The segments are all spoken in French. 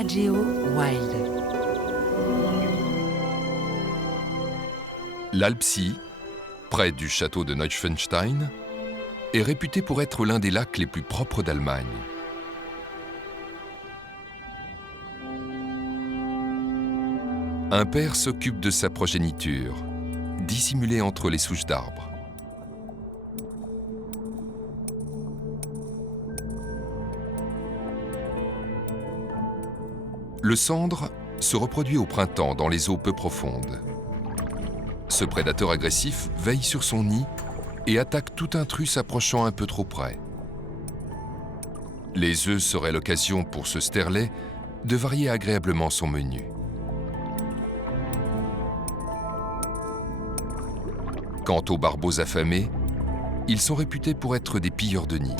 Nat Geo Wild. L'Alpsee, près du château de Neuschwanstein, est réputé pour être l'un des lacs les plus propres d'Allemagne. Un père s'occupe de sa progéniture, dissimulée entre les souches d'arbres. Le sandre se reproduit au printemps dans les eaux peu profondes. Ce prédateur agressif veille sur son nid et attaque tout intrus s'approchant un peu trop près. Les œufs seraient l'occasion pour ce sterlet de varier agréablement son menu. Quant aux barbeaux affamés, ils sont réputés pour être des pilleurs de nids.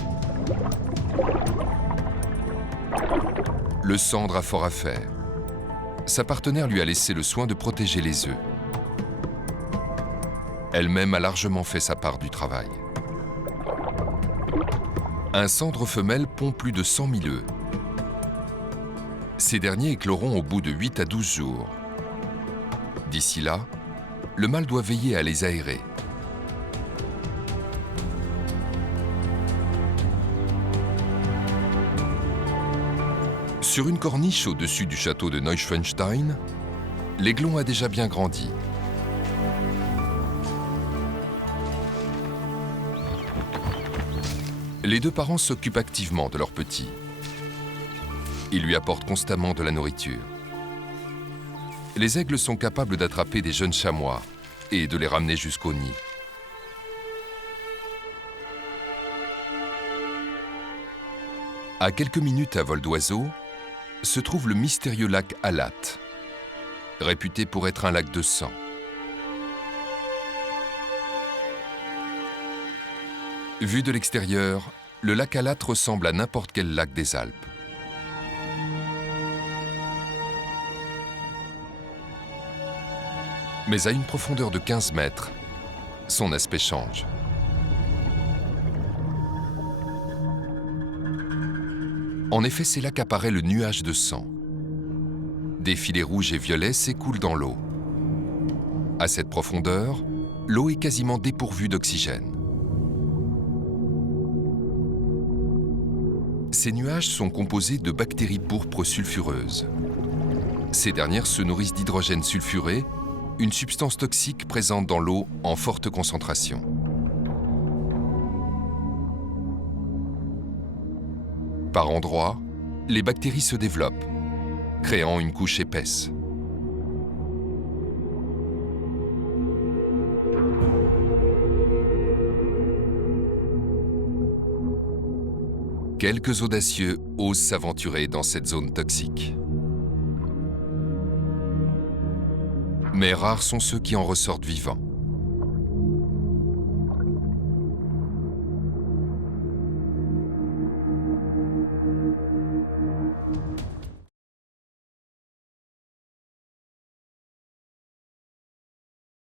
Le sandre a fort à faire. Sa partenaire lui a laissé le soin de protéger les œufs. Elle-même a largement fait sa part du travail. Un sandre femelle pond plus de 100 000 œufs. Ces derniers écloront au bout de 8 à 12 jours. D'ici là, le mâle doit veiller à les aérer. Sur une corniche au-dessus du château de Neuschwanstein, l'aiglon a déjà bien grandi. Les deux parents s'occupent activement de leur petit. Ils lui apportent constamment de la nourriture. Les aigles sont capables d'attraper des jeunes chamois et de les ramener jusqu'au nid. À quelques minutes à vol d'oiseau, se trouve le mystérieux lac Alat, réputé pour être un lac de sang. Vu de l'extérieur, le lac Alat ressemble à n'importe quel lac des Alpes. Mais à une profondeur de 15 mètres, son aspect change. En effet, c'est là qu'apparaît le nuage de sang. Des filets rouges et violets s'écoulent dans l'eau. À cette profondeur, l'eau est quasiment dépourvue d'oxygène. Ces nuages sont composés de bactéries pourpres sulfureuses. Ces dernières se nourrissent d'hydrogène sulfuré, une substance toxique présente dans l'eau en forte concentration. Par endroits, les bactéries se développent, créant une couche épaisse. Quelques audacieux osent s'aventurer dans cette zone toxique. Mais rares sont ceux qui en ressortent vivants.